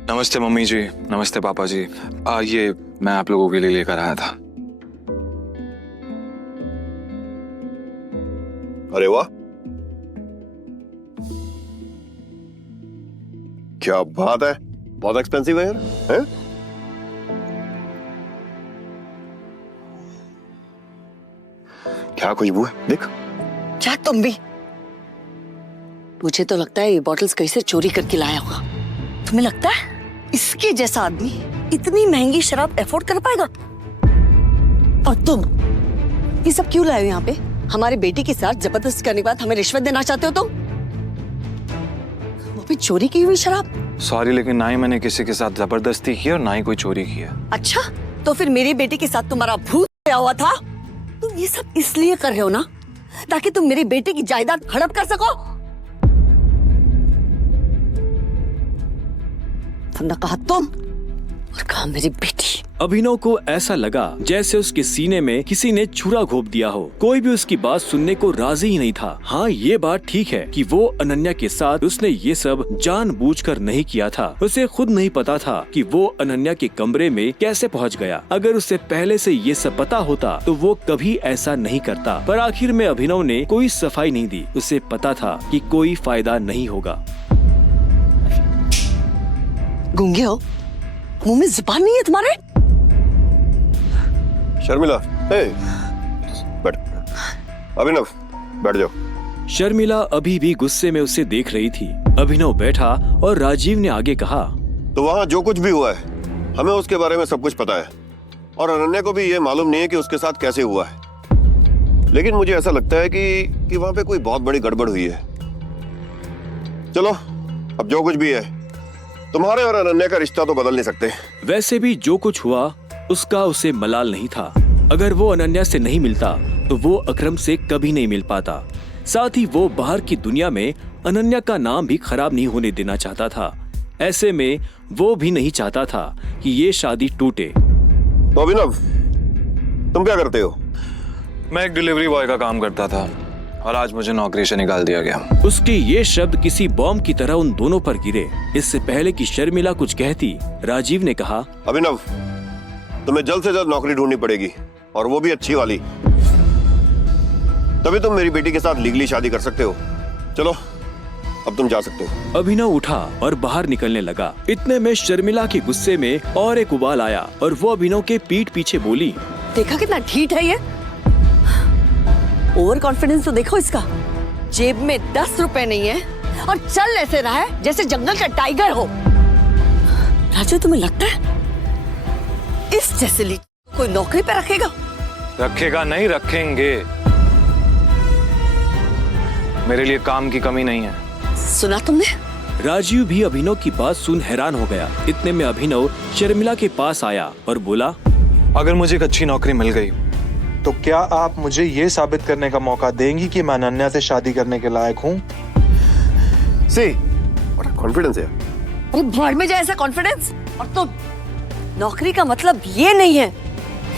नमस्ते मम्मी जी, नमस्ते पापा जी। ये मैं आप लोगों के लिए लेकर आया था। अरे वाह, क्या बात है, बहुत एक्सपेंसिव है यार। हैं? क्या खुशबू है, देख। क्या तुम भी? मुझे तो लगता है ये बॉटल्स कहीं से चोरी करके लाया होगा। तुम्हें लगता है इसके जैसा आदमी इतनी महंगी शराब अफोर्ड कर पाएगा? और तुम ये सब क्यों लाए हो यहाँ पे? हमारे बेटी के साथ जबरदस्ती करने के बाद हमें रिश्वत देना चाहते हो तुम? वो भी चोरी की हुई शराब? सॉरी, लेकिन ना ही मैंने किसी के साथ जबरदस्ती की और ना ही कोई चोरी की है। अच्छा, तो फिर मेरी बेटी के साथ तुम्हारा भूत आया हुआ था? तुम ये सब इसलिए कर रहे हो ना ताकि तुम मेरी बेटी की जायदाद हड़प कर सको? तुमने कहा तुम और कहा मेरी बेटी। अभिनव को ऐसा लगा जैसे उसके सीने में किसी ने छुरा घोंप दिया हो। कोई भी उसकी बात सुनने को राजी ही नहीं था। हाँ, ये बात ठीक है कि वो अनन्या के साथ उसने ये सब जानबूझकर नहीं किया था। उसे खुद नहीं पता था कि वो अनन्या के कमरे में कैसे पहुंच गया। अगर उसे पहले से ये सब पता होता तो वो कभी ऐसा नहीं करता। पर आखिर में अभिनव ने कोई सफाई नहीं दी। उसे पता था कि कोई फायदा नहीं होगा। गूंगे हो? मुंह में जुबान नहीं है तुम्हारे? शर्मिला, बैठ। अभिनव, बैठ जाओ। शर्मिला अभी भी गुस्से में उसे देख रही थी। अभिनव बैठा और राजीव ने आगे कहा, तो वहाँ जो कुछ भी हुआ है हमें उसके बारे में सब कुछ पता है, और अनन्या को भी ये मालूम नहीं है कि उसके साथ कैसे हुआ है। लेकिन मुझे ऐसा लगता है कि वहाँ पे कोई बहुत बड़ी गड़बड़ हुई है। चलो, अब जो कुछ भी है, तुम्हारे और अनन्या का रिश्ता तो बदल नहीं सकते। वैसे भी जो कुछ हुआ उसका उसे मलाल नहीं था। अगर वो अनन्या से नहीं मिलता तो वो अकरम से कभी नहीं मिल पाता। साथ ही वो बाहर की दुनिया में अनन्या का नाम भी खराब नहीं होने देना चाहता था। ऐसे में वो भी नहीं चाहता था कि ये शादी टूटे। तो अभिनव, तुम क्या करते हो? मैं एक डिलीवरी बॉय का काम करता था। और आज मुझे नौकरी से निकाल दिया गया। उसके ये शब्द किसी बॉम्ब की तरह उन दोनों पर गिरे। इससे पहले कि शर्मिला कुछ कहती, राजीव ने कहा, अभिनव, तुम्हें जल्द से जल्द नौकरी ढूंढनी पड़ेगी, और वो भी अच्छी वाली, तभी तुम मेरी बेटी के साथ लीगली शादी कर सकते हो। चलो, अब तुम जा सकते हो। अभिनव उठा और बाहर निकलने लगा। इतने में शर्मिला के गुस्से में और एक उबाल आया और वो अभिनव के पीठ पीछे बोली, देखा कितना ढीठ है ये। ओवर कॉन्फिडेंस तो देखो इसका। जेब में 10 रुपए नहीं है और चल ऐसे रहा है जैसे जंगल का टाइगर हो। राजू, तुम्हें लगता है इस जैसे ली कोई नौकरी पे रखेगा? रखेगा नहीं, रखेंगे। मेरे लिए काम की कमी नहीं है। सुना तुमने? राजीव भी अभिनव की बात सुन हैरान हो गया। इतने में अभिनव शर्मिला के पास आया और बोला, अगर मुझे एक अच्छी नौकरी मिल गई तो क्या आप मुझे ये साबित करने का मौका देंगी कि मैं अनन्या से शादी करने के लायक हूँ? कॉन्फिडेंस है। अरे भाड़ में जाए ऐसा कॉन्फिडेंस। और तो नौकरी का मतलब ये नहीं है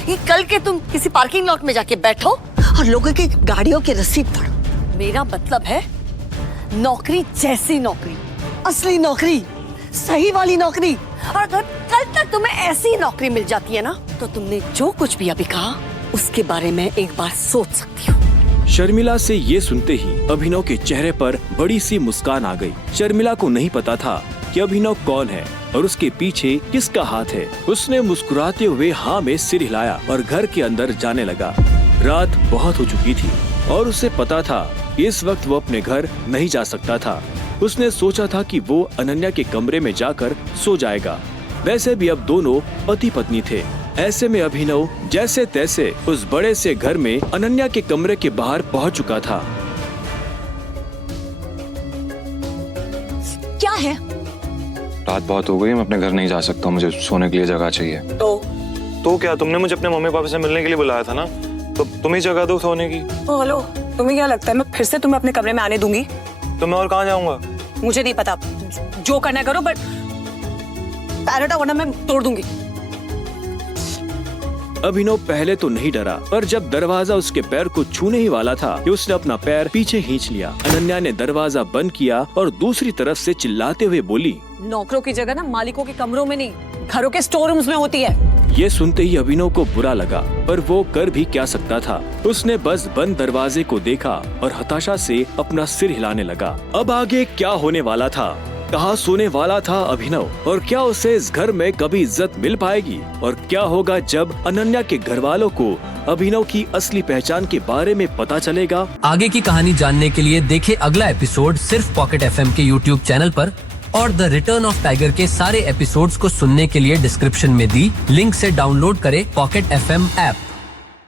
कि कल के तुम किसी पार्किंग लॉट में जाके बैठो और लोगों की गाड़ियों की रसीद पढ़ो। मेरा मतलब है नौकरी जैसी नौकरी, असली नौकरी, सही वाली नौकरी। और अगर कल तक तुम्हें ऐसी नौकरी मिल जाती है ना, तो तुमने जो कुछ भी अभी कहा उसके बारे में एक बार सोच सकती हो। शर्मिला से ये सुनते ही अभिनव के चेहरे पर बड़ी सी मुस्कान आ गई। शर्मिला को नहीं पता था कि अभिनव कौन है और उसके पीछे किसका हाथ है। उसने मुस्कुराते हुए हाँ में सिर हिलाया और घर के अंदर जाने लगा। रात बहुत हो चुकी थी और उसे पता था इस वक्त वो अपने घर नहीं जा सकता था। उसने सोचा था कि वो अनन्या के कमरे में जाकर सो जाएगा। वैसे भी अब दोनों पति पत्नी थे। ऐसे में अभिनव जैसे तैसे उस बड़े से घर में अनन्या के कमरे के बाहर पहुंच चुका था। क्या है? रात बहुत हो गई, मैं अपने घर नहीं जा सकता, मुझे सोने के लिए जगह चाहिए। तो क्या, तुमने मुझे अपने मम्मी पापा से मिलने के लिए बुलाया था ना, तो तुम ही जगह दो सोने की। हेलो, तुम्हें क्या लगता है मैं फिर से तुम्हें अपने कमरे में आने दूंगी? तो मैं और कहाँ जाऊंगा? मुझे नहीं पता, जो करना करो, बट पैर हटाओ वरना मैं तोड़ दूंगी। अभिनव पहले तो नहीं डरा, पर जब दरवाजा उसके पैर को छूने ही वाला था कि उसने अपना पैर पीछे खींच लिया। अनन्या ने दरवाजा बंद किया और दूसरी तरफ से चिल्लाते हुए बोली, नौकरों की जगह ना मालिकों के कमरों में नहीं, घरों के स्टोर रूम्स में होती है। ये सुनते ही अभिनव को बुरा लगा, पर वो कर भी क्या सकता था। उसने बस बंद दरवाजे को देखा और हताशा से अपना सिर हिलाने लगा। अब आगे क्या होने वाला था? कहाँ सोने वाला था अभिनव? और क्या उसे इस घर में कभी इज्जत मिल पाएगी? और क्या होगा जब अनन्या के घर वालों को अभिनव की असली पहचान के बारे में पता चलेगा? आगे की कहानी जानने के लिए देखें अगला एपिसोड सिर्फ पॉकेट FM के YouTube चैनल पर, और द रिटर्न ऑफ टाइगर के सारे एपिसोड्स को सुनने के लिए डिस्क्रिप्शन में दी लिंक से डाउनलोड करें पॉकेट FM ऐप।